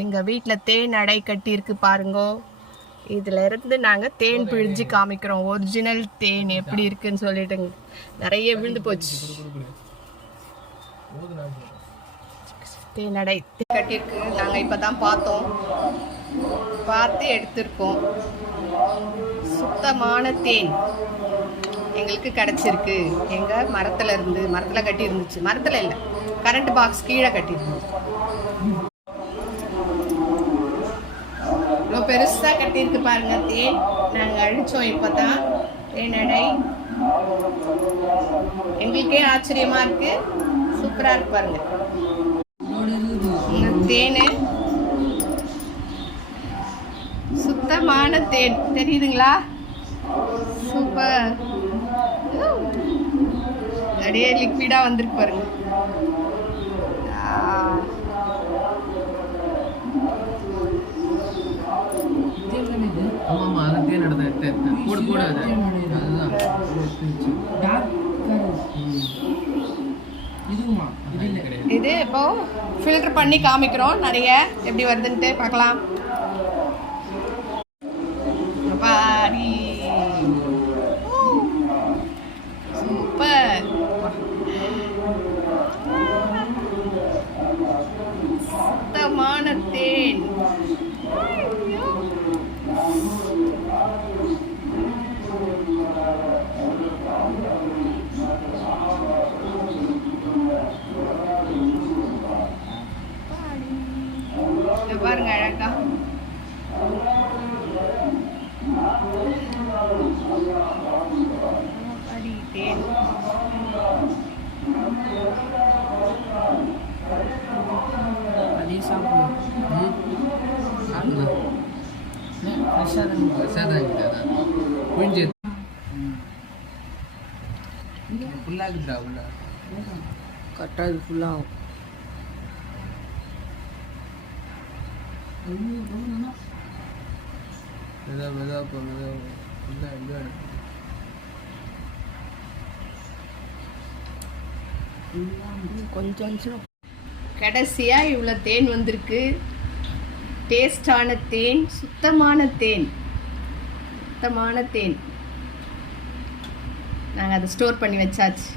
எங்கள் வீட்டில் தேன் அடை கட்டியிருக்கு பாருங்கோ. இதில் இருந்து நாங்கள் தேன் பிழிஞ்சு காமிக்கிறோம். ஒரிஜினல் தேன் எப்படி இருக்குன்னு சொல்லிட்டுங்க நிறைய விழுந்து போச்சு. தேன் அடை கட்டியிருக்கு. நாங்கள் இப்போ தான் பார்த்தோம். பார்த்து எடுத்திருக்கோம் சுத்தமான தேன் எங்களுக்கு கிடச்சிருக்கு. எங்கள் மரத்தில் இருந்து மரத்தில் கட்டி இருந்துச்சு மரத்தில் இல்லை. கரண்ட் பாக்ஸ் கீழே கட்டியிருந்துச்சு இருந்துச்சு இவ்வளோ பெருசாக கட்டியிருக்கு பாருங்க தேன். நாங்கள் அழிச்சோம் இப்போ தான் தேனடை. எங்களுக்கே ஆச்சரியமாக இருக்கு. சூப்பராக இருக்கு பாருங்க. இந்த தேன். சுத்தமான தேன். தெரியுதுங்களா? சூப்பர். அப்படியே லிக்விடாக வந்திருக்கு பாருங்க. போடு போடு அது. அதுதான் இது இல்லை. கிடையாது இது இப்போ ஃபில்டர் பண்ணி காமிக்கிறோம். நிறைய. எப்படி வருதுன்ட்டு பார்க்கலாம். பாரி சூப்பர். சுத்தமான தேன். இங்க பாருங்க அழகா. அடி தேன்? அதே சாப்பிடுவோம் தான் பிரசாதம் அதான். புரிஞ்சு ஃபுல்லாகுதா உள்ள. இது ஃபுல்லாகும் மெதா மெதா இப்போ மெதா கொஞ்சம் கொஞ்சம் கடைசியா இவ்வளோ தேன் வந்திருக்கு. டேஸ்டான தேன் சுத்தமான தேன். சுத்தமான தேன். நாங்கள் அதை ஸ்டோர் பண்ணி வச்சாச்சு.